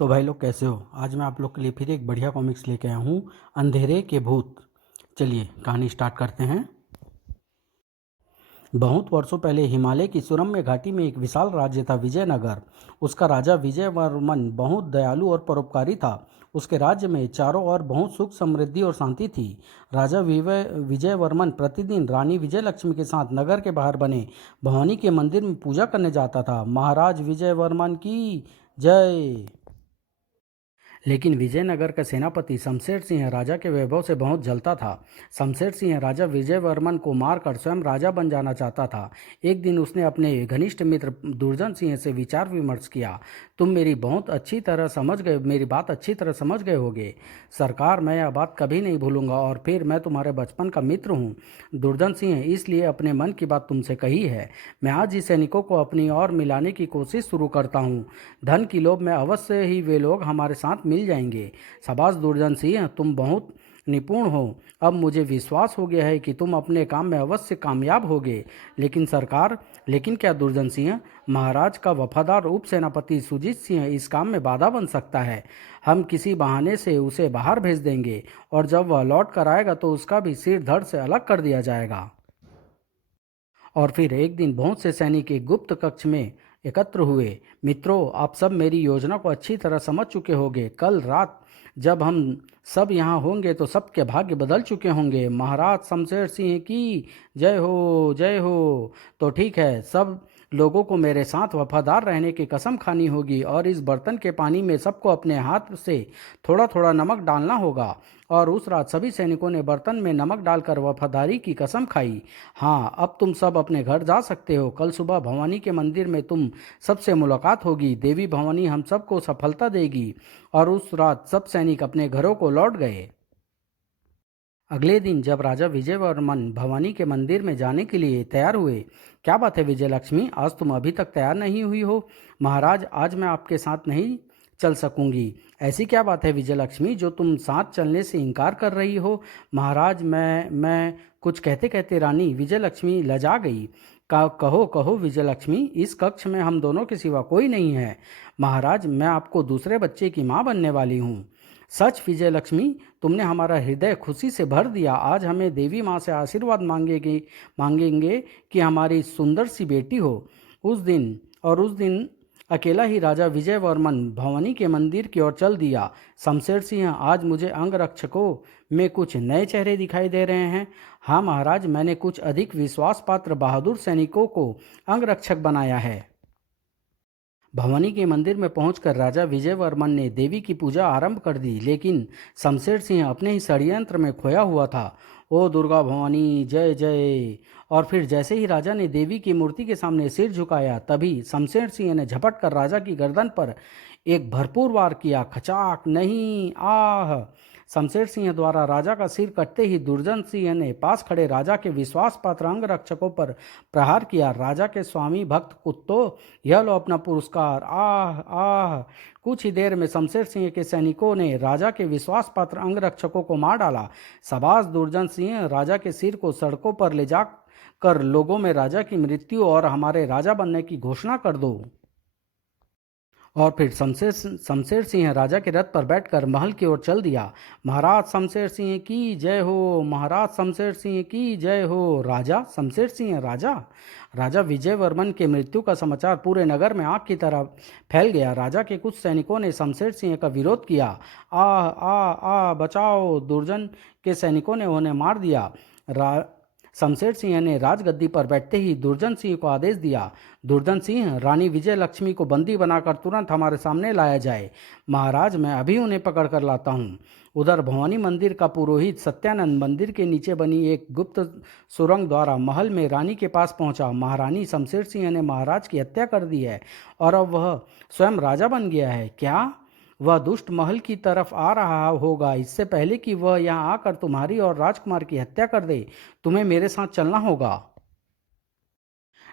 तो भाई लोग कैसे हो। आज मैं आप लोग के लिए फिर एक बढ़िया कॉमिक्स लेके आया हूँ, अंधेरे के भूत। चलिए कहानी स्टार्ट करते हैं। बहुत वर्षों पहले हिमालय की सुरम्य घाटी में एक विशाल राज्य था, विजयनगर। उसका राजा विजयवर्मन बहुत दयालु और परोपकारी था। उसके राज्य में चारों ओर बहुत सुख समृद्धि और शांति थी। राजा विजयवर्मन प्रतिदिन रानी विजयलक्ष्मी के साथ नगर के बाहर बने भवानी के मंदिर में पूजा करने जाता था। महाराज विजयवर्मन की जय। लेकिन विजयनगर का सेनापति शमशेर सिंह राजा के वैभव से बहुत जलता था। शमशेर सिंह राजा विजयवर्मन को मारकर स्वयं राजा बन जाना चाहता था। एक दिन उसने अपने घनिष्ठ मित्र दुर्जन सिंह से विचार विमर्श किया। तुम मेरी बात अच्छी तरह समझ गए होगे सरकार। मैं यह बात कभी नहीं भूलूंगा और फिर मैं तुम्हारे बचपन का मित्र हूँ दुर्जन सिंह, इसलिए अपने मन की बात तुमसे कही है। मैं आज ही सैनिकों को अपनी ओर मिलाने की कोशिश शुरू करता हूँ। धन की लोभ में अवश्य ही वे लोग हमारे साथ मिल जाएंगे। शाबाश दुर्जन सिंह, तुम बहुत निपुण हो। अब मुझे विश्वास हो गया है कि तुम अपने काम में अवश्य कामयाब होगे। लेकिन सरकार, लेकिन क्या दुर्जन सिंह? महाराज का वफादार उप सेनापति सुजीत सिंह इस काम में बाधा बन सकता है। हम किसी बहाने से उसे बाहर भेज देंगे और जब वह लौट कर आएगा तो उसका भी सिर धड़ से अलग कर दिया जाएगा। और फिर एक दिन बहुत से सैनिक एक गुप्त कक्ष में एकत्र हुए। मित्रों, आप सब मेरी योजना को अच्छी तरह समझ चुके होंगे। कल रात जब हम सब यहाँ होंगे तो सबके भाग्य बदल चुके होंगे। महाराज शमशेर सिंह की जय हो, जय हो। तो ठीक है, सब लोगों को मेरे साथ वफादार रहने की कसम खानी होगी और इस बर्तन के पानी में सबको अपने हाथ से थोड़ा थोड़ा नमक डालना होगा। और उस रात सभी सैनिकों ने बर्तन में नमक डालकर वफादारी की कसम खाई। हाँ, अब तुम सब अपने घर जा सकते हो। कल सुबह भवानी के मंदिर में तुम सबसे मुलाकात होगी। देवी भवानी हम सबको सफलता देगी। और उस रात सब सैनिक अपने घरों को लौट गए। अगले दिन जब राजा विजयवर्मन भवानी के मंदिर में जाने के लिए तैयार हुए। क्या बात है विजयलक्ष्मी, आज तुम अभी तक तैयार नहीं हुई हो? महाराज, आज मैं आपके साथ नहीं चल सकूंगी। ऐसी क्या बात है विजयलक्ष्मी जो तुम साथ चलने से इनकार कर रही हो? महाराज, मैं कुछ कहते कहते रानी विजयलक्ष्मी लजा गई। कहो कहो विजयलक्ष्मी, इस कक्ष में हम दोनों के सिवा कोई नहीं है। महाराज, मैं आपको दूसरे बच्चे की माँ बनने वाली हूँ। सच विजयलक्ष्मी, तुमने हमारा हृदय खुशी से भर दिया। आज हमें देवी माँ से आशीर्वाद मांगेंगे कि हमारी सुंदर सी बेटी हो। उस दिन अकेला ही राजा विजयवर्मन भवानी के मंदिर की ओर चल दिया। शमशेर सिंह, आज मुझे अंगरक्षकों में कुछ नए चेहरे दिखाई दे रहे हैं। हाँ महाराज, मैंने कुछ अधिक विश्वास पात्र बहादुर सैनिकों को अंगरक्षक बनाया है। भवानी के मंदिर में पहुंचकर राजा विजयवर्मन ने देवी की पूजा आरंभ कर दी, लेकिन शमशेर सिंह अपने ही षड्यंत्र में खोया हुआ था। ओ दुर्गा भवानी जय जय। और फिर जैसे ही राजा ने देवी की मूर्ति के सामने सिर झुकाया, तभी शमशेर सिंह ने झपट कर राजा की गर्दन पर एक भरपूर वार किया। खचाक नहीं, आह। शमशेर सिंह द्वारा राजा का सिर कटते ही दुर्जन सिंह ने पास खड़े राजा के विश्वास पात्र अंगरक्षकों पर प्रहार किया। राजा के स्वामी भक्त कुत्तों, यह लो अपना पुरस्कार। आह आह। कुछ ही देर में शमशेर सिंह के सैनिकों ने राजा के विश्वास पात्र अंगरक्षकों को मार डाला। शाबाश दुर्जन सिंह, राजा के सिर को सड़कों पर ले जा कर लोगों में राजा की मृत्यु और हमारे राजा बनने की घोषणा कर दो। और फिर शमशेर सिंह राजा के रथ पर बैठकर महल की ओर चल दिया। महाराज शमशेर सिंह की जय हो, महाराज शमशेर सिंह की जय हो। राजा शमशेर सिंह, राजा राजा विजयवर्मन के मृत्यु का समाचार पूरे नगर में आग की तरह फैल गया। राजा के कुछ सैनिकों ने शमशेर सिंह का विरोध किया। आह आह आह, बचाओ। दुर्जन के सैनिकों ने उन्हें मार दिया। शमशेर सिंह ने राजगद्दी पर बैठते ही दुर्जन सिंह को आदेश दिया। दुर्जन सिंह, रानी विजयलक्ष्मी को बंदी बनाकर तुरंत हमारे सामने लाया जाए। महाराज, मैं अभी उन्हें पकड़ कर लाता हूँ। उधर भवानी मंदिर का पुरोहित सत्यानंद मंदिर के नीचे बनी एक गुप्त सुरंग द्वारा महल में रानी के पास पहुंचा। महारानी, शमशेर सिंह ने महाराज की हत्या कर दी है और अब वह स्वयं राजा बन गया है। क्या? वह दुष्ट महल की तरफ आ रहा होगा। इससे पहले कि वह यहाँ आकर तुम्हारी और राजकुमार की हत्या कर दे, तुम्हें मेरे साथ चलना होगा।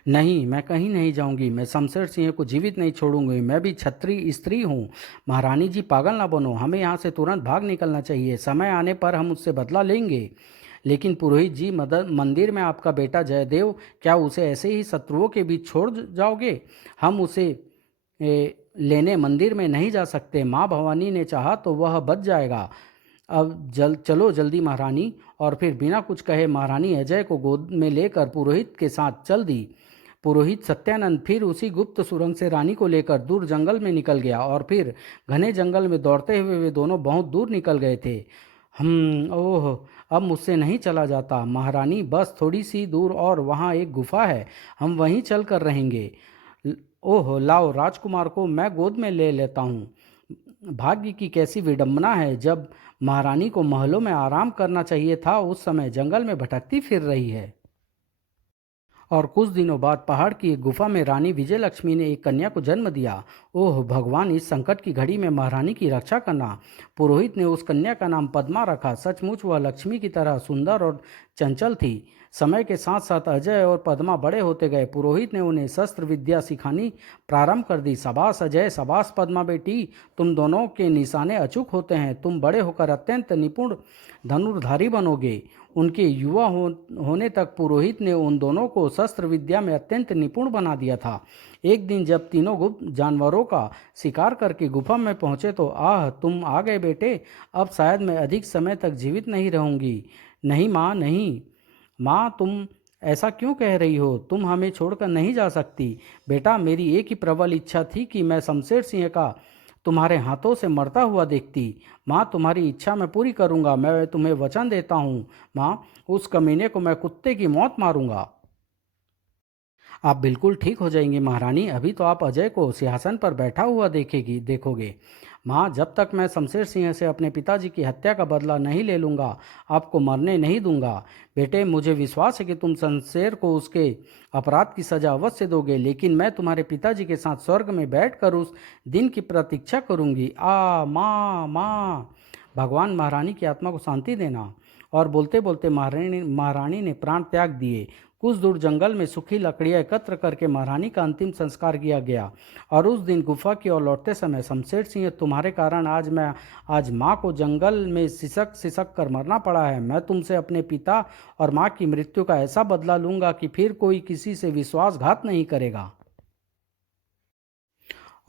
नहीं, मैं कहीं नहीं जाऊंगी। मैं शमशेर सिंह को जीवित नहीं छोड़ूंगी। मैं भी क्षत्रिय स्त्री हूँ। महारानी जी, पागल ना बनो। हमें यहाँ से तुरंत भाग निकलना चाहिए। समय आने पर हम उससे बदला लेंगे। लेकिन पुरोहित जी, मंदिर में आपका बेटा जयदेव, क्या उसे ऐसे ही शत्रुओं के बीच छोड़ जाओगे? हम उसे लेने मंदिर में नहीं जा सकते। माँ भवानी ने चाहा तो वह बच जाएगा। अब चलो जल्दी महारानी। और फिर बिना कुछ कहे महारानी अजय को गोद में लेकर पुरोहित के साथ चल दी। पुरोहित सत्यानंद फिर उसी गुप्त सुरंग से रानी को लेकर दूर जंगल में निकल गया और फिर घने जंगल में दौड़ते हुए वे दोनों बहुत दूर निकल गए थे। ओह, अब मुझसे नहीं चला जाता महारानी, बस थोड़ी सी दूर और वहाँ एक गुफा है, हम वहीं चल कर रहेंगे। ओह लाओ, राजकुमार को मैं गोद में ले लेता हूँ। भाग्य की कैसी विडंबना है, जब महारानी को महलों में आराम करना चाहिए था उस समय जंगल में भटकती फिर रही है। और कुछ दिनों बाद पहाड़ की एक गुफा में रानी विजय लक्ष्मी ने एक कन्या को जन्म दिया। ओह भगवान, इस संकट की घड़ी में महारानी की रक्षा करना। पुरोहित ने उस कन्या का नाम पद्मा रखा। सचमुच वह लक्ष्मी की तरह सुंदर और चंचल थी। समय के साथ साथ अजय और पद्मा बड़े होते गए। पुरोहित ने उन्हें शस्त्र विद्या सिखानी प्रारंभ कर दी। शाबाश अजय, शाबाश पद्मा बेटी, तुम दोनों के निशाने अचूक होते हैं। तुम बड़े होकर अत्यंत निपुण धनुर्धारी बनोगे। उनके युवा होने तक पुरोहित ने उन दोनों को शस्त्र विद्या में अत्यंत निपुण बना दिया था। एक दिन जब तीनों गुप्त जानवरों का शिकार करके गुफा में पहुंचे तो आह, तुम आ गए बेटे, अब शायद मैं अधिक समय तक जीवित नहीं रहूंगी। नहीं माँ, नहीं माँ, तुम ऐसा क्यों कह रही हो? तुम हमें छोड़कर नहीं जा सकती। बेटा, मेरी एक ही प्रबल इच्छा थी कि मैं शमशेर सिंह का तुम्हारे हाथों से मरता हुआ देखती। माँ, तुम्हारी इच्छा मैं पूरी करूँगा, मैं तुम्हें वचन देता हूँ। माँ, उस कमीने को मैं कुत्ते की मौत मारूंगा। आप बिल्कुल ठीक हो जाएंगी महारानी, अभी तो आप अजय को सिंहासन पर बैठा हुआ देखोगे। माँ, जब तक मैं शमशेर सिंह से अपने पिताजी की हत्या का बदला नहीं ले लूँगा, आपको मरने नहीं दूंगा। बेटे, मुझे विश्वास है कि तुम शमशेर को उसके अपराध की सजा अवश्य दोगे, लेकिन मैं तुम्हारे पिताजी के साथ स्वर्ग में बैठकर उस दिन की प्रतीक्षा करूंगी। माँ माँ, भगवान महारानी की आत्मा को शांति देना। और बोलते बोलते महारानी ने प्राण त्याग दिए। कुछ दूर जंगल में सूखी लकड़ियां एकत्र करके महारानी का अंतिम संस्कार किया गया। और उस दिन गुफा की ओर लौटते समय, शमशेर सिंह, तुम्हारे कारण आज माँ को जंगल में सिसक सिसक कर मरना पड़ा है। मैं तुमसे अपने पिता और माँ की मृत्यु का ऐसा बदला लूंगा कि फिर कोई किसी से विश्वासघात नहीं करेगा।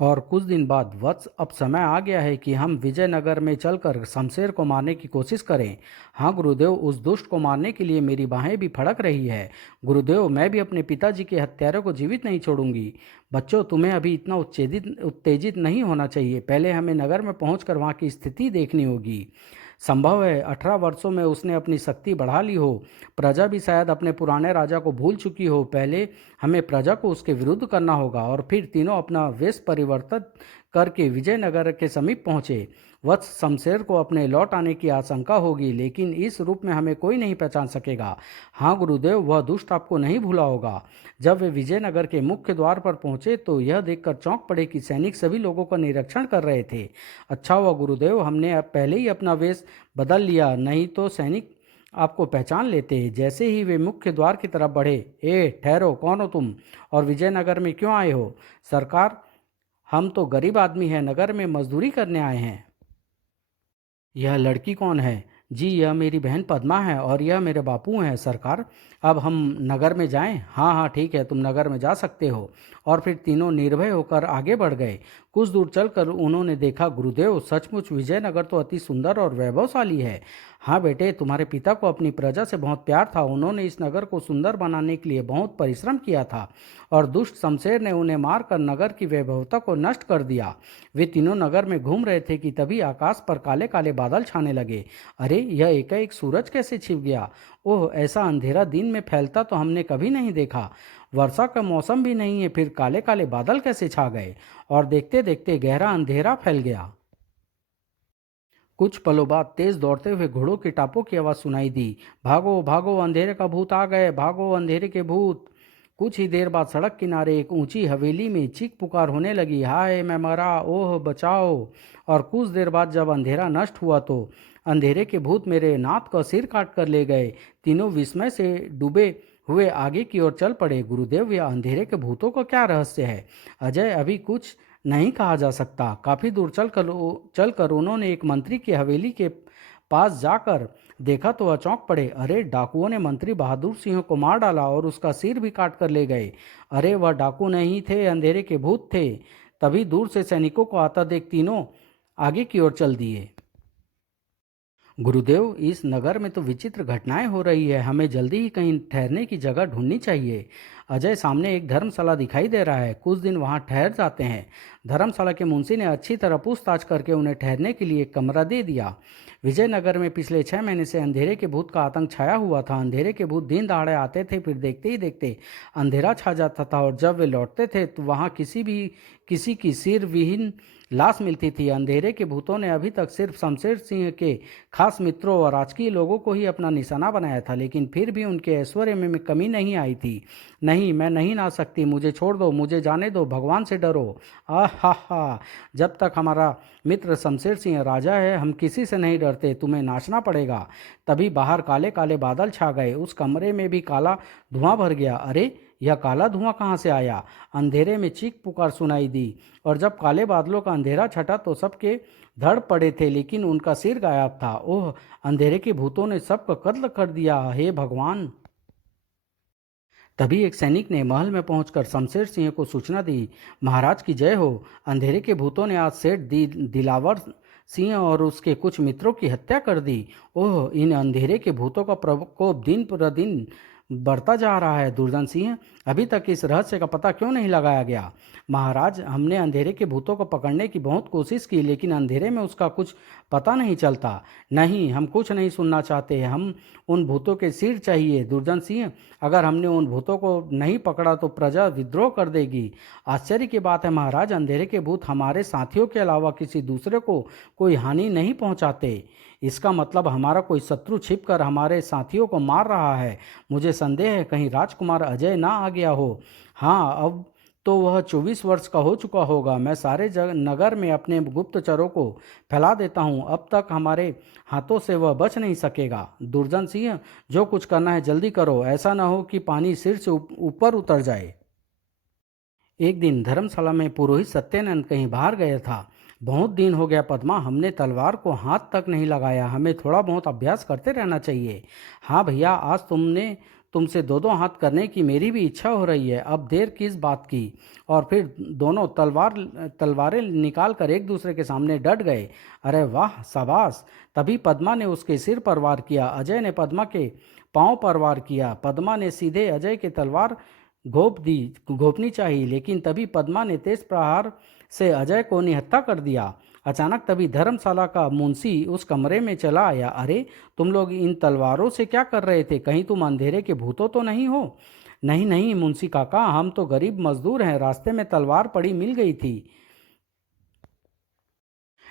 और कुछ दिन बाद, वत्स, अब समय आ गया है कि हम विजयनगर में चलकर शमशेर को मारने की कोशिश करें। हाँ गुरुदेव, उस दुष्ट को मारने के लिए मेरी बाहें भी फड़क रही है। गुरुदेव, मैं भी अपने पिताजी के हत्यारों को जीवित नहीं छोड़ूंगी। बच्चों, तुम्हें अभी इतना उत्तेजित नहीं होना चाहिए। पहले हमें नगर में पहुंचकर वहां की स्थिति देखनी होगी। संभव है 18 वर्षों में उसने अपनी शक्ति बढ़ा ली हो। प्रजा भी शायद अपने पुराने राजा को भूल चुकी हो। पहले हमें प्रजा को उसके विरुद्ध करना होगा। और फिर तीनों अपना वेश परिवर्तित करके विजयनगर के समीप पहुंचे। वत्स, शमशेर को अपने लौट आने की आशंका होगी, लेकिन इस रूप में हमें कोई नहीं पहचान सकेगा। हाँ गुरुदेव, वह दुष्ट आपको नहीं भूला होगा। जब वे विजयनगर के मुख्य द्वार पर पहुंचे तो यह देखकर चौंक पड़े कि सैनिक सभी लोगों का निरीक्षण कर रहे थे। अच्छा हुआ गुरुदेव, हमने अब पहले ही अपना वेश बदल लिया, नहीं तो सैनिक आपको पहचान लेते। जैसे ही वे मुख्य द्वार की तरफ बढ़े, ठहरो, कौन हो तुम और विजयनगर में क्यों आए हो? सरकार, हम तो गरीब आदमी हैं, नगर में मजदूरी करने आए हैं। यह लड़की कौन है? जी, यह मेरी बहन पद्मा है और यह मेरे बापू हैं सरकार। अब हम नगर में जाएं? हाँ हाँ ठीक है, तुम नगर में जा सकते हो। और फिर तीनों निर्भय होकर आगे बढ़ गए। कुछ दूर चलकर उन्होंने देखा, गुरुदेव, सचमुच विजयनगर तो अति सुंदर और वैभवशाली है। हाँ बेटे, तुम्हारे पिता को अपनी प्रजा से बहुत प्यार था। उन्होंने इस नगर को सुंदर बनाने के लिए बहुत परिश्रम किया था और दुष्ट शमशेर ने उन्हें मारकर नगर की वैभवता को नष्ट कर दिया। वे तीनों नगर में घूम रहे थे कि तभी आकाश पर काले काले बादल छाने लगे। अरे, यह एकाएक सूरज कैसे छिप गया? ओह, ऐसा अंधेरा दिन में फैलता तो हमने कभी नहीं देखा। वर्षा का मौसम भी नहीं है, फिर काले काले बादल कैसे छा गए? और देखते देखते गहरा अंधेरा फैल गया। कुछ पलों बाद तेज दौड़ते हुए घोड़ों के टापों की आवाज सुनाई दी। भागो भागो, अंधेरे का भूत आ गए, भागो अंधेरे के भूत। कुछ ही देर बाद सड़क किनारे एक ऊंची हवेली में चीख पुकार होने लगी, हाय मैं मरा, ओह बचाओ। और कुछ देर बाद जब अंधेरा नष्ट हुआ तो अंधेरे के भूत मेरे नाथ का सिर काट कर ले गए। तीनों विस्मय से डूबे हुए आगे की ओर चल पड़े। गुरुदेव, यह अंधेरे के भूतों का क्या रहस्य है? अजय, अभी कुछ नहीं कहा जा सकता। काफी दूर चलकर उन्होंने एक मंत्री की हवेली के पास जाकर देखा तो वह चौंक पड़े। अरे, डाकुओं ने मंत्री बहादुर सिंह को मार डाला और उसका सिर भी काट कर ले गए। अरे, वह डाकू नहीं थे, अंधेरे के भूत थे। तभी दूर से सैनिकों को आता देख तीनों आगे की ओर चल दिए। गुरुदेव, इस नगर में तो विचित्र घटनाएं हो रही है, हमें जल्दी ही कहीं ठहरने की जगह ढूंढनी चाहिए। अजय, सामने एक धर्मशाला दिखाई दे रहा है, कुछ दिन वहां ठहर जाते हैं। धर्मशाला के मुंशी ने अच्छी तरह पूछताछ करके उन्हें ठहरने के लिए एक कमरा दे दिया। विजयनगर में पिछले 6 महीने से अंधेरे के भूत का आतंक छाया हुआ था। अंधेरे के भूत दिन दहाड़े आते थे, फिर देखते ही देखते अंधेरा छा जाता था, और जब वे लौटते थे तो वहां किसी की सिर विहीन लाश मिलती थी। अंधेरे के भूतों ने अभी तक सिर्फ शमशेर सिंह के खास मित्रों और राजकीय लोगों को ही अपना निशाना बनाया था, लेकिन फिर भी उनके ऐश्वर्य में कमी नहीं आई थी। नहीं, मैं नहीं ना सकती, मुझे छोड़ दो, मुझे जाने दो, भगवान से डरो। हा हा, जब तक हमारा मित्र शमशेर सिंह राजा है, हम किसी से नहीं डरते, तुम्हें नाचना पड़ेगा। तभी बाहर काले काले बादल छा गए, उस कमरे में भी काला धुआं भर गया। अरे, यह काला धुआं कहाँ से आया? अंधेरे में चीख पुकार सुनाई दी, और जब काले बादलों का अंधेरा छटा तो सबके धड़ पड़े थे, लेकिन उनका सिर गायब था। ओह, अंधेरे के भूतों ने सबका कत्ल कर दिया, हे भगवान। तभी एक सैनिक ने महल में पहुंचकर शमशेर सिंह को सूचना दी, महाराज की जय हो, अंधेरे के भूतों ने आज सेठ दिलावर सिंह और उसके कुछ मित्रों की हत्या कर दी। ओह, इन अंधेरे के भूतों का प्रकोप दिन प्रतिदिन बढ़ता जा रहा है। दुर्जन सिंह, अभी तक इस रहस्य का पता क्यों नहीं लगाया गया? महाराज, हमने अंधेरे के भूतों को पकड़ने की बहुत कोशिश की, लेकिन अंधेरे में उसका कुछ पता नहीं चलता। नहीं, हम कुछ नहीं सुनना चाहते, हम उन भूतों के सिर चाहिए। दुर्जन सिंह, अगर हमने उन भूतों को नहीं पकड़ा तो प्रजा विद्रोह कर देगी। आश्चर्य की बात है महाराज, अंधेरे के भूत हमारे साथियों के अलावा किसी दूसरे को कोई हानि नहीं पहुंचाते। इसका मतलब हमारा कोई शत्रु छिपकर हमारे साथियों को मार रहा है। मुझे संदेह है कहीं राजकुमार अजय ना आ गया हो। हाँ, अब तो वह 24 वर्ष का हो चुका होगा। मैं सारे नगर में अपने गुप्तचरों को फैला देता हूँ, अब तक हमारे हाथों से वह बच नहीं सकेगा। दुर्जन सिंह, जो कुछ करना है जल्दी करो, ऐसा न हो कि पानी सिर से ऊपर उतर जाए। एक दिन धर्मशाला में पुरोहित सत्यानंद कहीं बाहर गया था। बहुत दिन हो गया पद्मा, हमने तलवार को हाथ तक नहीं लगाया, हमें थोड़ा बहुत अभ्यास करते रहना चाहिए। हाँ भैया, आज तुमसे दो दो हाथ करने की मेरी भी इच्छा हो रही है, अब देर किस बात की। और फिर दोनों तलवारें निकाल कर एक दूसरे के सामने डट गए। अरे वाह, शाबाश। तभी पद्मा ने उसके सिर पर वार किया, अजय ने पद्मा के पांव पर वार किया। पद्मा ने सीधे अजय के तलवार घोपनी चाहिए, लेकिन तभी पद्मा ने तेज प्रहार से अजय को निहत्था कर दिया। अचानक तभी धर्मशाला का मुंशी उस कमरे में चला आया। अरे, तुम लोग इन तलवारों से क्या कर रहे थे? कहीं तुम अंधेरे के भूतों तो नहीं हो? नहीं नहीं मुंशी काका, हम तो गरीब मजदूर हैं, रास्ते में तलवार पड़ी मिल गई थी,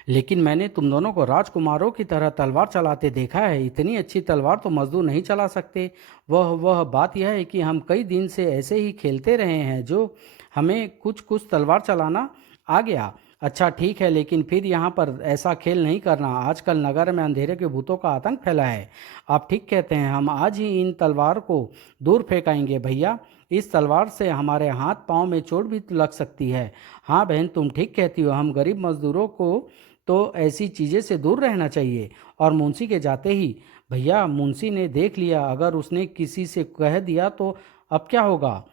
लेकिन मैंने तुम दोनों को राजकुमारों की तरह तलवार चलाते देखा है। इतनी अच्छी तलवार तो मजदूर नहीं चला सकते। वह बात यह है कि हम कई दिन से ऐसे ही खेलते रहे हैं, जो हमें कुछ कुछ तलवार चलाना आ गया। अच्छा ठीक है, लेकिन फिर यहाँ पर ऐसा खेल नहीं करना। आजकल नगर में अंधेरे के भूतों का आतंक फैला है। आप ठीक कहते हैं, हम आज ही इन तलवार को दूर फेंकाएंगे। भैया, इस तलवार से हमारे हाथ पांव में चोट भी लग सकती है। हाँ बहन, तुम ठीक कहती हो, हम गरीब मजदूरों को तो ऐसी चीज़ें से दूर रहना चाहिए। और मुंशी के जाते ही, भैया मुंशी ने देख लिया, अगर उसने किसी से कह दिया तो अब क्या होगा?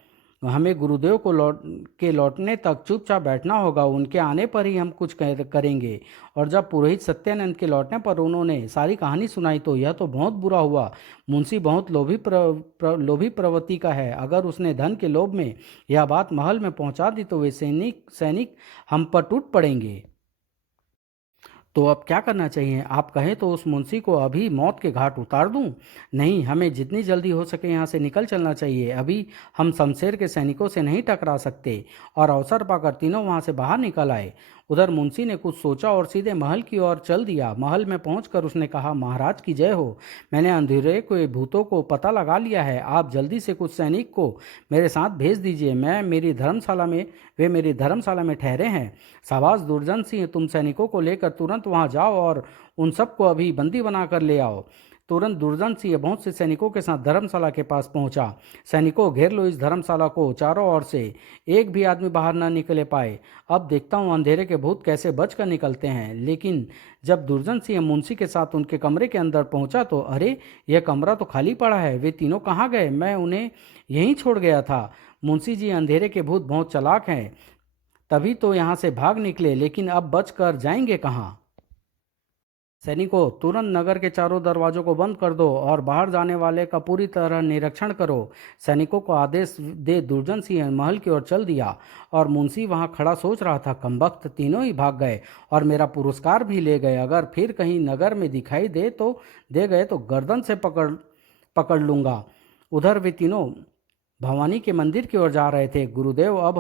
हमें गुरुदेव को लौटने तक चुपचाप बैठना होगा, उनके आने पर ही हम कुछ करेंगे। और जब पुरोहित सत्यानंद के लौटने पर उन्होंने सारी कहानी सुनाई तो यह तो बहुत बुरा हुआ। मुंशी बहुत लोभी प्रवृत्ति का है, अगर उसने धन के लोभ में यह बात महल में पहुंचा दी तो वे सैनिक हम पर टूट पड़ेंगे। तो अब क्या करना चाहिए? आप कहें तो उस मुंशी को अभी मौत के घाट उतार दूं? नहीं, हमें जितनी जल्दी हो सके यहाँ से निकल चलना चाहिए। अभी हम शमशेर के सैनिकों से नहीं टकरा सकते। और अवसर पाकर तीनों वहाँ से बाहर निकल आए। उधर मुंशी ने कुछ सोचा और सीधे महल की ओर चल दिया। महल में पहुंचकर उसने कहा, महाराज की जय हो, मैंने अंधेरे के भूतों को पता लगा लिया है। आप जल्दी से कुछ सैनिक को मेरे साथ भेज दीजिए। वे मेरी धर्मशाला में ठहरे हैं। शाबाश दुर्जन सिंह, तुम सैनिकों को लेकर तुरंत वहां जाओ और उन सबको अभी बंदी बनाकर ले आओ। तुरंत दुर्जन सिंह बहुत से सैनिकों के साथ धर्मशाला के पास पहुंचा। सैनिकों, घेर लो इस धर्मशाला को चारों ओर से, एक भी आदमी बाहर न निकले पाए। अब देखता हूं अंधेरे के भूत कैसे बचकर निकलते हैं। लेकिन जब दुर्जन सिंह मुंशी के साथ उनके कमरे के अंदर पहुंचा तो अरे, यह कमरा तो खाली पड़ा है। वे तीनों कहाँ गए? मैं उन्हें यहीं छोड़ गया था। मुंशी जी, अंधेरे के भूत बहुत चालाक हैं, तभी तो यहाँ से भाग निकले, लेकिन अब बच कर जाएंगे कहाँ? सैनिकों, तुरंत नगर के चारों दरवाजों को बंद कर दो और बाहर जाने वाले का पूरी तरह निरीक्षण करो। सैनिकों को आदेश दे दुर्जन सिंह महल की ओर चल दिया और मुंशी वहां खड़ा सोच रहा था। कमबख्त, तीनों ही भाग गए और मेरा पुरस्कार भी ले गए। अगर फिर कहीं नगर में दिखाई दे गए तो गर्दन से पकड़ पकड़ लूंगा। उधर वे तीनों भवानी के मंदिर की ओर जा रहे थे। गुरुदेव, अब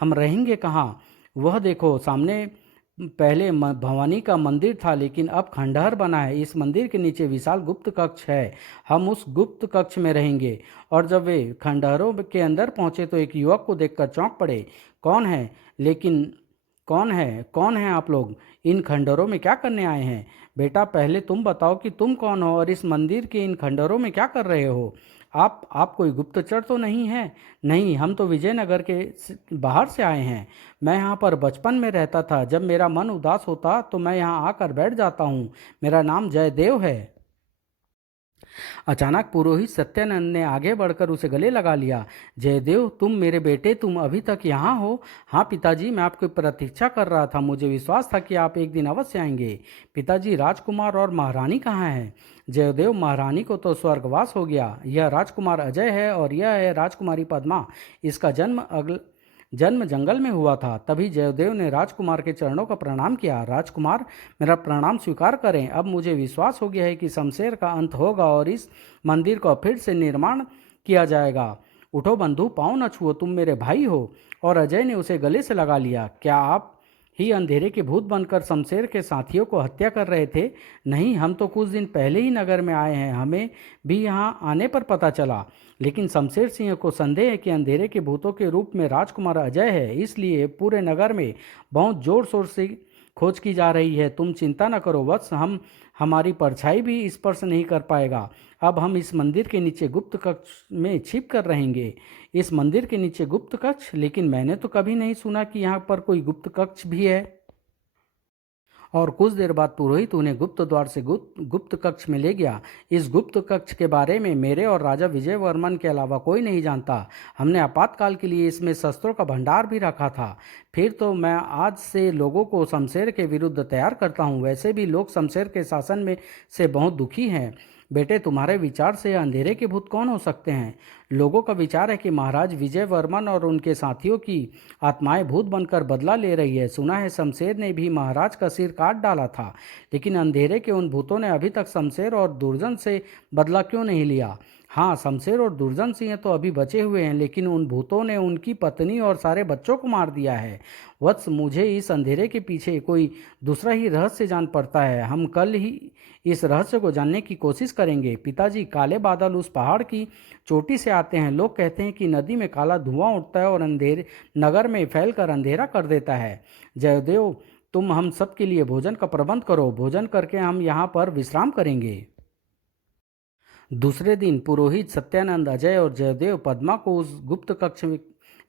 हम रहेंगे कहाँ? वह देखो सामने, पहले भवानी का मंदिर था, लेकिन अब खंडहर बना है। इस मंदिर के नीचे विशाल गुप्त कक्ष है। हम उस गुप्त कक्ष में रहेंगे। और जब वे खंडहरों के अंदर पहुंचे तो एक युवक को देखकर चौंक पड़े। कौन है? लेकिन कौन है आप लोग? इन खंडहरों में क्या करने आए हैं? बेटा, पहले तुम बताओ कि तुम कौन हो और इस मंदिर के इन खंडहरों में क्या कर रहे हो? आप कोई गुप्तचर तो नहीं है? नहीं, हम तो विजयनगर के बाहर से आए हैं। मैं यहाँ पर बचपन में रहता था। जब मेरा मन उदास होता तो मैं यहाँ आकर बैठ जाता हूँ। मेरा नाम जयदेव है। अचानक पुरोहित सत्यानंद ने आगे बढ़कर उसे गले लगा लिया। जयदेव, तुम मेरे बेटे, तुम अभी तक यहाँ हो? हाँ पिताजी, मैं आपकी प्रतीक्षा कर रहा था। मुझे विश्वास था कि आप एक दिन अवश्य आएंगे। पिताजी, राजकुमार और महारानी कहाँ हैं? जयदेव, महारानी को तो स्वर्गवास हो गया। यह राजकुमार अजय है और यह है राजकुमारी पद्मा। इसका जन्म जंगल में हुआ था। तभी जयदेव ने राजकुमार के चरणों का प्रणाम किया। राजकुमार, मेरा प्रणाम स्वीकार करें। अब मुझे विश्वास हो गया है कि शमशेर का अंत होगा और इस मंदिर का फिर से निर्माण किया जाएगा। उठो बंधु, पाँव न छुओ, तुम मेरे भाई हो। और अजय ने उसे गले से लगा लिया। क्या आप ही अंधेरे के भूत बनकर शमशेर के साथियों को हत्या कर रहे थे? नहीं, हम तो कुछ दिन पहले ही नगर में आए हैं। हमें भी यहाँ आने पर पता चला। लेकिन शमशेर सिंह को संदेह है कि अंधेरे के भूतों के रूप में राजकुमार अजय है। इसलिए पूरे नगर में बहुत जोर शोर से खोज की जा रही है। तुम चिंता न करो वत्स, हमारी परछाई भी स्पर्श नहीं कर पाएगा। अब हम इस मंदिर के नीचे गुप्त कक्ष में छिप कर रहेंगे। इस मंदिर के नीचे गुप्त कक्ष? लेकिन मैंने तो कभी नहीं सुना कि यहाँ पर कोई गुप्त कक्ष भी है। और कुछ देर बाद पुरोहित उन्हें गुप्त द्वार से गुप्त कक्ष में ले गया। इस गुप्त कक्ष के बारे में मेरे और राजा विजय वर्मन के अलावा कोई नहीं जानता। हमने आपातकाल के लिए इसमें शस्त्रों का भंडार भी रखा था। फिर तो मैं आज से लोगों को शमशेर के विरुद्ध तैयार करता हूँ। वैसे भी लोग शमशेर के शासन में से बहुत दुखी हैं। बेटे, तुम्हारे विचार से अंधेरे के भूत कौन हो सकते हैं? लोगों का विचार है कि महाराज विजय वर्मन और उनके साथियों की आत्माएं भूत बनकर बदला ले रही है। सुना है शमशेर ने भी महाराज का सिर काट डाला था। लेकिन अंधेरे के उन भूतों ने अभी तक शमशेर और दुर्जन से बदला क्यों नहीं लिया? हाँ, शमशेर और दुर्जन सिंह तो अभी बचे हुए हैं, लेकिन उन भूतों ने उनकी पत्नी और सारे बच्चों को मार दिया है। वत्स, मुझे इस अंधेरे के पीछे कोई दूसरा ही रहस्य जान पड़ता है। हम कल ही इस रहस्य को जानने की कोशिश करेंगे। पिताजी, काले बादल उस पहाड़ की चोटी से आते हैं। लोग कहते हैं कि नदी में काला धुआं उठता है और अंधेरे नगर में फैलकर अंधेरा कर देता है। जयदेव, तुम हम सब के लिए भोजन का प्रबंध करो। भोजन करके हम यहाँ पर विश्राम करेंगे। दूसरे दिन पुरोहित सत्यानंद, अजय और जयदेव पद्मा को उस गुप्त कक्ष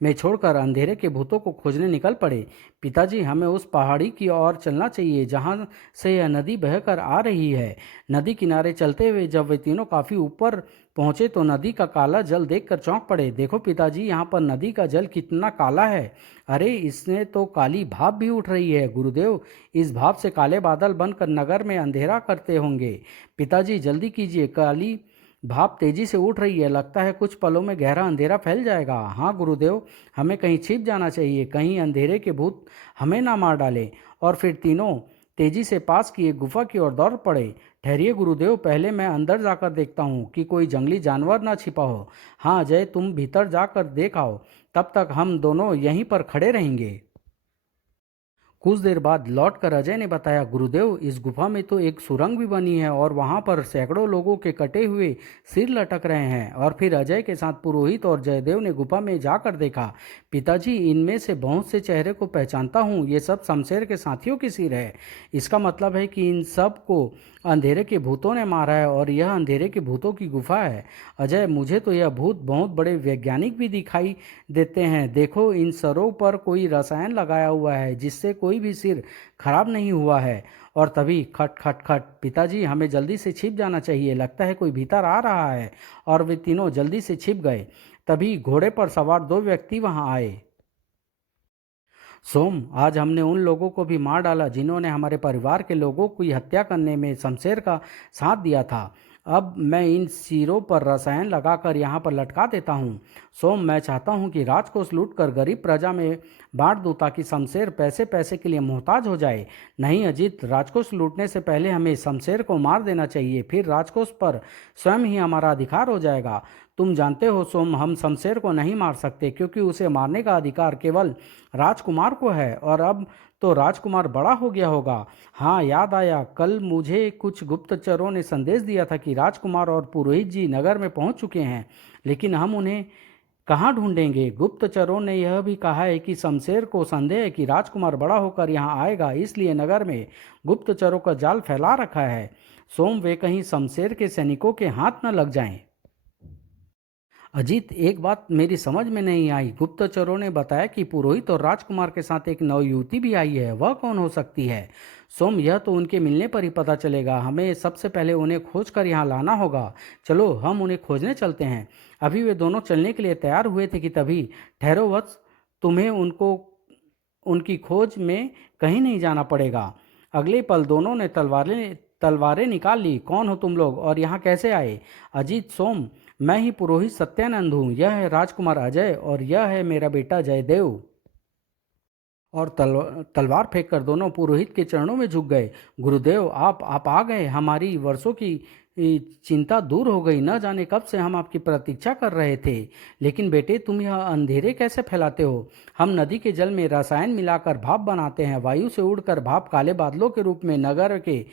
में छोड़कर अंधेरे के भूतों को खोजने निकल पड़े। पिताजी, हमें उस पहाड़ी की ओर चलना चाहिए जहाँ से यह नदी बहकर आ रही है। नदी किनारे चलते हुए जब वे तीनों काफी ऊपर पहुंचे तो नदी का काला जल देखकर चौंक पड़े। देखो पिताजी, यहाँ पर नदी का जल कितना काला है। अरे, इसने तो काली भाप भी उठ रही है। गुरुदेव, इस भाप से काले बादल बनकर नगर में अंधेरा करते होंगे। पिताजी, जल्दी कीजिए, काली भाप तेजी से उठ रही है। लगता है कुछ पलों में गहरा अंधेरा फैल जाएगा। हाँ गुरुदेव, हमें कहीं छिप जाना चाहिए, कहीं अंधेरे के भूत हमें ना मार डाले। और फिर तीनों तेजी से पास की एक गुफा की ओर दौड़ पड़े। ठहरिए गुरुदेव, पहले मैं अंदर जाकर देखता हूँ कि कोई जंगली जानवर ना छिपा हो। हाँ अजय, तुम भीतर जाकर देख आओ। तब तक हम दोनों यहीं पर खड़े रहेंगे। कुछ देर बाद लौटकर अजय ने बताया, गुरुदेव, इस गुफा में तो एक सुरंग भी बनी है और वहां पर सैकड़ों लोगों के कटे हुए सिर लटक रहे हैं। और फिर अजय के साथ पुरोहित और जयदेव ने गुफा में जाकर देखा। पिताजी, इनमें से बहुत से चेहरे को पहचानता हूँ। ये सब शमशेर के साथियों के सिर है। इसका मतलब है कि इन सब को अंधेरे के भूतों ने मारा है और यह अंधेरे के भूतों की गुफा है। अजय, मुझे तो यह भूत बहुत बड़े वैज्ञानिक भी दिखाई देते हैं। देखो, इन सरों पर कोई रसायन लगाया हुआ है जिससे कोई भी सिर खराब नहीं हुआ है। और तभी खट खट खट। पिताजी, हमें जल्दी से छिप जाना चाहिए, लगता है कोई भीतर आ रहा है। और वे तीनों जल्दी से छिप गए। तभी घोड़े पर सवार दो व्यक्ति वहां आए। सोम, आज हमने उन लोगों को भी मार डाला जिन्होंने हमारे परिवार के लोगों की हत्या करने में शमशेर का साथ दिया था। अब मैं इन सिरों पर रसायन लगाकर यहाँ पर लटका देता हूँ। सोम, मैं चाहता हूँ कि राजकोष लूटकर गरीब प्रजा में बांट दूँ ताकि शमशेर पैसे पैसे के लिए मोहताज हो जाए। नहीं अजीत, राजकोष लूटने से पहले हमें शमशेर को मार देना चाहिए, फिर राजकोष पर स्वयं ही हमारा अधिकार हो जाएगा। तुम जानते हो सोम, हम शमशेर को नहीं मार सकते क्योंकि उसे मारने का अधिकार केवल राजकुमार को है, और अब तो राजकुमार बड़ा हो गया होगा। हाँ, याद आया, कल मुझे कुछ गुप्तचरों ने संदेश दिया था कि राजकुमार और पुरोहित जी नगर में पहुंच चुके हैं, लेकिन हम उन्हें कहाँ ढूंढेंगे। गुप्तचरों ने यह भी कहा है कि शमशेर को संदेह है कि राजकुमार बड़ा होकर यहाँ आएगा, इसलिए नगर में गुप्तचरों का जाल फैला रखा है। सोम, वे कहीं शमशेर के सैनिकों के हाथ न लग जाएं। अजीत, एक बात मेरी समझ में नहीं आई। गुप्तचरों ने बताया कि पुरोहित और राजकुमार के साथ एक नवयुवती भी आई है, वह कौन हो सकती है? सोम, यह तो उनके मिलने पर ही पता चलेगा। हमें सबसे पहले उन्हें खोज कर यहाँ लाना होगा। चलो हम उन्हें खोजने चलते हैं। अभी वे दोनों चलने के लिए तैयार हुए थे कि तभी, ठहरो वत्स, तुम्हें उनको उनकी खोज में कहीं नहीं जाना पड़ेगा। अगले पल दोनों ने तलवारें तलवारें निकाल ली। कौन हो तुम लोग और यहाँ कैसे आए? अजीत, सोम, मैं ही पुरोहित सत्यानंद हूँ, यह है राजकुमार अजय और यह है मेरा बेटा जयदेव। और तलवार फेंककर दोनों पुरोहित के चरणों में झुक गए। गुरुदेव, आप आ गए। हमारी वर्षों की चिंता दूर हो गई। न जाने कब से हम आपकी प्रतीक्षा कर रहे थे। लेकिन बेटे, तुम यह अंधेरे कैसे फैलाते हो? हम नदी के जल में रसायन मिलाकर भाप बनाते हैं। वायु से उड़कर भाप काले बादलों के रूप में नगर के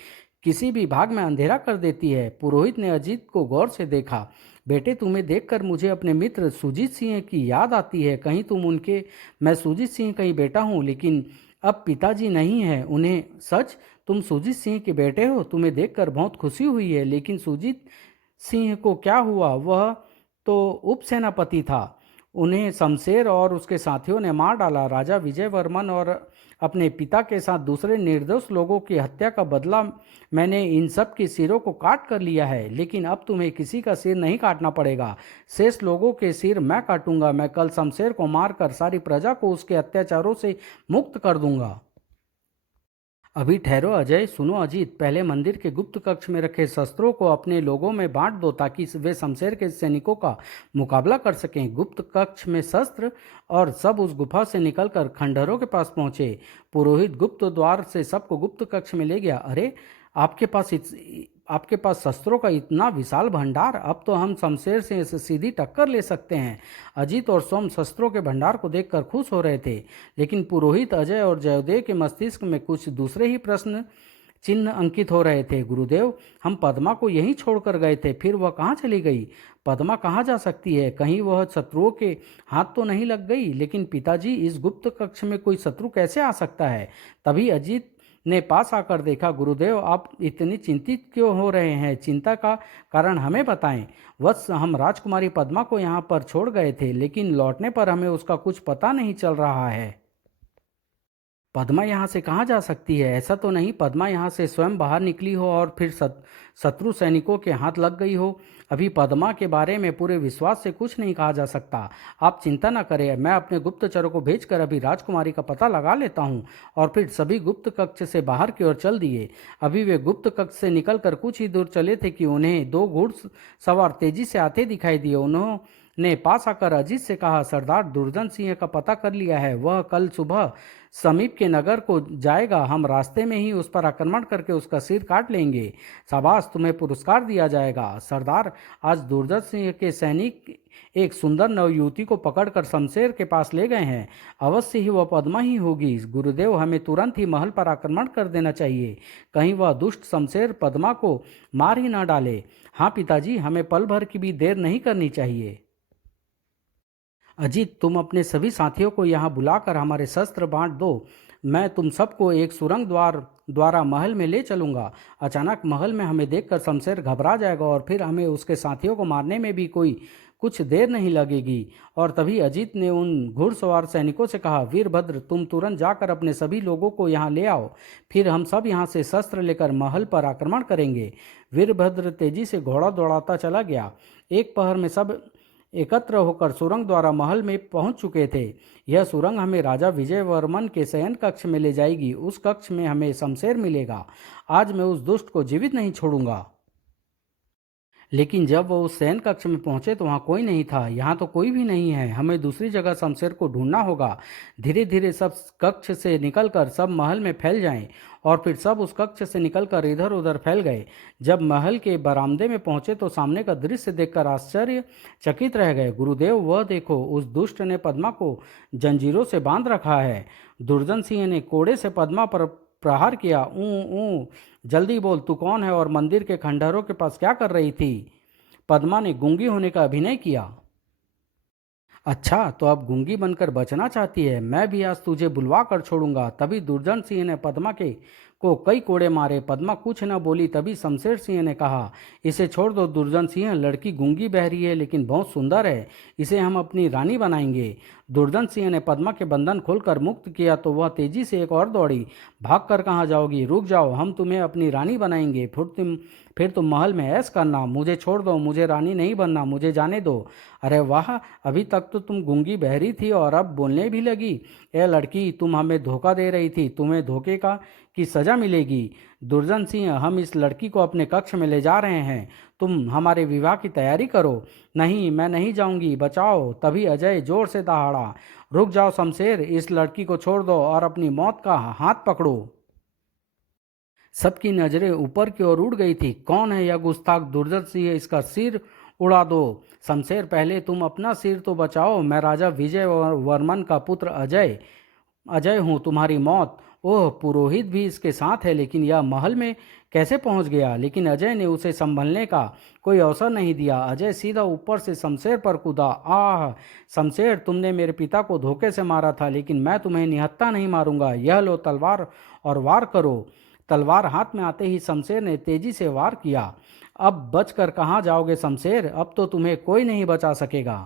किसी भी भाग में अंधेरा कर देती है। पुरोहित ने अजीत को गौर से देखा। बेटे, तुम्हें देखकर मुझे अपने मित्र सुजीत सिंह की याद आती है। कहीं तुम उनके मैं सुजीत सिंह कहीं बेटा हूँ, लेकिन अब पिताजी नहीं है उन्हें। सच? तुम सुजीत सिंह के बेटे हो? तुम्हें देखकर बहुत खुशी हुई है, लेकिन सुजीत सिंह को क्या हुआ? वह तो उप सेनापति था। उन्हें शमशेर और उसके साथियों ने मार डाला। राजा विजय वर्मन और अपने पिता के साथ दूसरे निर्दोष लोगों की हत्या का बदला मैंने इन सब के सिरों को काट कर लिया है, लेकिन अब तुम्हें किसी का सिर नहीं काटना पड़ेगा। शेष लोगों के सिर मैं काटूंगा। मैं कल शमशेर को मारकर सारी प्रजा को उसके अत्याचारों से मुक्त कर दूंगा। अभी ठहरो अजय, सुनो अजीत, पहले मंदिर के गुप्त कक्ष में रखे शस्त्रों को अपने लोगों में बांट दो ताकि वे शमशेर के सैनिकों का मुकाबला कर सकें। गुप्त कक्ष में शस्त्र और सब उस गुफा से निकलकर खंडहरों के पास पहुंचे। पुरोहित गुप्त द्वार से सबको गुप्त कक्ष में ले गया। अरे, आपके पास शस्त्रों का इतना विशाल भंडार! अब तो हम शमशेर से सीधी टक्कर ले सकते हैं। अजीत और सोम शस्त्रों के भंडार को देखकर खुश हो रहे थे, लेकिन पुरोहित, अजय और जयदेव के मस्तिष्क में कुछ दूसरे ही प्रश्न चिन्ह अंकित हो रहे थे। गुरुदेव, हम पद्मा को यहीं छोड़कर गए थे, फिर वह कहाँ चली गई? पद्मा कहाँ जा सकती है? कहीं वह शत्रुओं के हाथ तो नहीं लग गई? लेकिन पिताजी, इस गुप्त कक्ष में कोई शत्रु कैसे आ सकता है? तभी अजीत ने पास आकर देखा। गुरुदेव, आप इतनी चिंतित क्यों हो रहे हैं? चिंता का कारण हमें बताएं। वत्स, हम राजकुमारी पद्मा को यहाँ पर छोड़ गए थे, लेकिन लौटने पर हमें उसका कुछ पता नहीं चल रहा है। पद्मा यहाँ से कहाँ जा सकती है? ऐसा तो नहीं पद्मा यहाँ से स्वयं बाहर निकली हो और फिर शत्रु सैनिकों के हाथ लग गई हो। अभी पद्मा के बारे में पूरे विश्वास से कुछ नहीं कहा जा सकता। आप चिंता न करें, मैं अपने गुप्तचरों को भेजकर अभी राजकुमारी का पता लगा लेता हूँ। और फिर सभी गुप्त कक्ष से बाहर की ओर चल दिए। अभी वे गुप्त कक्ष से निकलकर कुछ ही दूर चले थे कि उन्हें दो घुड़सवार तेजी से आते दिखाई दिए। उन्होंने पास आकर अजीत से कहा, सरदार दुर्जन सिंह का पता कर लिया है। वह कल सुबह समीप के नगर को जाएगा। हम रास्ते में ही उस पर आक्रमण करके उसका सिर काट लेंगे। शाबाश, तुम्हें पुरस्कार दिया जाएगा। सरदार, आज दुर्जन सिंह के सैनिक एक सुंदर नवयुवती को पकड़कर शमशेर के पास ले गए हैं। अवश्य ही वह पद्मा ही होगी। गुरुदेव, हमें तुरंत ही महल पर आक्रमण कर देना चाहिए। कहीं वह दुष्ट शमशेर पद्मा को मार ही ना डाले। हाँ पिताजी, हमें पल भर की भी देर नहीं करनी चाहिए। अजीत, तुम अपने सभी साथियों को यहाँ बुलाकर हमारे शस्त्र बांट दो। मैं तुम सबको एक सुरंग द्वारा महल में ले चलूंगा। अचानक महल में हमें देखकर शमशेर घबरा जाएगा और फिर हमें उसके साथियों को मारने में भी कुछ देर नहीं लगेगी। और तभी अजीत ने उन घुड़सवार सैनिकों से कहा, वीरभद्र, तुम तुरंत जाकर अपने सभी लोगों को यहाँ ले आओ, फिर हम सब यहाँ से शस्त्र लेकर महल पर आक्रमण करेंगे। वीरभद्र तेजी से घोड़ा दौड़ाता चला गया। एक पहर में सब एकत्र होकर सुरंग द्वारा महल में पहुंच चुके थे। यह सुरंग हमें राजा विजयवर्मन के शयन कक्ष में ले जाएगी। उस कक्ष में हमें शमशेर मिलेगा। आज मैं उस दुष्ट को जीवित नहीं छोड़ूंगा। लेकिन जब वो उस शयन कक्ष में पहुंचे तो वहां कोई नहीं था। यहाँ तो कोई भी नहीं है। हमें दूसरी जगह शमशेर को ढूंढना होगा। धीरे धीरे सब कक्ष से निकलकर सब महल में फैल जाएं। और फिर सब उस कक्ष से निकलकर इधर उधर फैल गए। जब महल के बरामदे में पहुंचे तो सामने का दृश्य देखकर आश्चर्यचकित रह गए। गुरुदेव, वह देखो, उस दुष्ट ने पद्मा को जंजीरों से बांध रखा है। दुर्जन सिंह ने कोड़े से पद्मा पर प्रहार किया। ऊ जल्दी बोल, तू कौन है और मंदिर के खंडहरों के पास क्या कर रही थी? पद्मा ने गूंगी होने का अभिनय किया। अच्छा, तो अब गूंगी बनकर बचना चाहती है? मैं भी आज तुझे बुलवा कर छोड़ूंगा। तभी दुर्जन सिंह ने पद्मा के को कई कोड़े मारे। पद्मा कुछ न बोली। तभी शमशेर सिंह ने कहा, इसे छोड़ दो दुर्जन सिंह। लड़की गूंगी बहरी है लेकिन बहुत सुंदर है। इसे हम अपनी रानी बनाएंगे। दुर्जन सिंह ने पद्मा के बंधन खोलकर मुक्त किया तो वह तेजी से एक और दौड़ी। भाग कर कहाँ जाओगी? रुक जाओ, हम तुम्हें अपनी रानी बनाएंगे। फिर तुम महल में ऐश करना। मुझे छोड़ दो, मुझे रानी नहीं बनना, मुझे जाने दो। अरे वाह, अभी तक तो तुम गूंगी बहरी थी और अब बोलने भी लगी। ए लड़की, तुम हमें धोखा दे रही थी। तुम्हें धोखे की सजा मिलेगी। दुर्जन सिंह, हम इस लड़की को अपने कक्ष में ले जा रहे हैं। तुम हमारे विवाह की तैयारी करो। नहीं, मैं नहीं जाऊंगी, बचाओ। तभी अजय जोर से दहाड़ा। रुक जाओ शमशेर, इस लड़की को छोड़ दो और अपनी मौत का हाथ पकड़ो। सबकी नजरें ऊपर की ओर उड़ गई थी। कौन है यह गुस्ताख दुर्जन सिंह? इसका सिर उड़ा दो। शमशेर, पहले तुम अपना सिर तो बचाओ। मैं राजा विजय वर्मन का पुत्र अजय अजय हूँ। तुम्हारी मौत। ओह, पुरोहित भी इसके साथ है, लेकिन यह महल में कैसे पहुंच गया? लेकिन अजय ने उसे संभलने का कोई अवसर नहीं दिया। अजय सीधा ऊपर से शमशेर पर कूदा। आह शमशेर, तुमने मेरे पिता को धोखे से मारा था, लेकिन मैं तुम्हें निहत्था नहीं मारूंगा। यह लो तलवार और वार करो। तलवार हाथ में आते ही शमशेर ने तेजी से वार किया। अब बचकर कहाँ जाओगे शमशेर? अब तो तुम्हें कोई नहीं बचा सकेगा।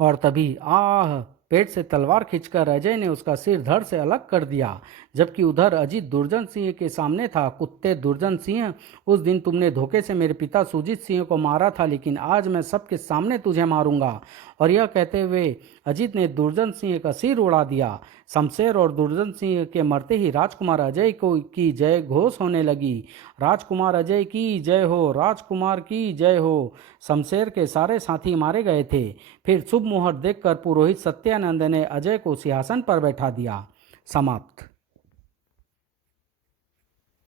और तभी आह, पेट से तलवार खींचकर अजय ने उसका सिर धड़ से अलग कर दिया। जबकि उधर अजीत दुर्जन सिंह के सामने था। कुत्ते दुर्जन सिंह, उस दिन तुमने धोखे से मेरे पिता सुजीत सिंह को मारा था, लेकिन आज मैं सबके सामने तुझे मारूंगा। और यह कहते हुए अजीत ने दुर्जन सिंह का सिर उड़ा दिया। शमशेर और दुर्जन सिंह के मरते ही राजकुमार अजय को की जय घोष होने लगी। राजकुमार अजय की जय हो, राजकुमार की जय हो। शमशेर के सारे साथी मारे गए थे। फिर शुभ मुहूर्त देखकर पुरोहित सत्यानंद ने अजय को सिंहासन पर बैठा दिया। समाप्त।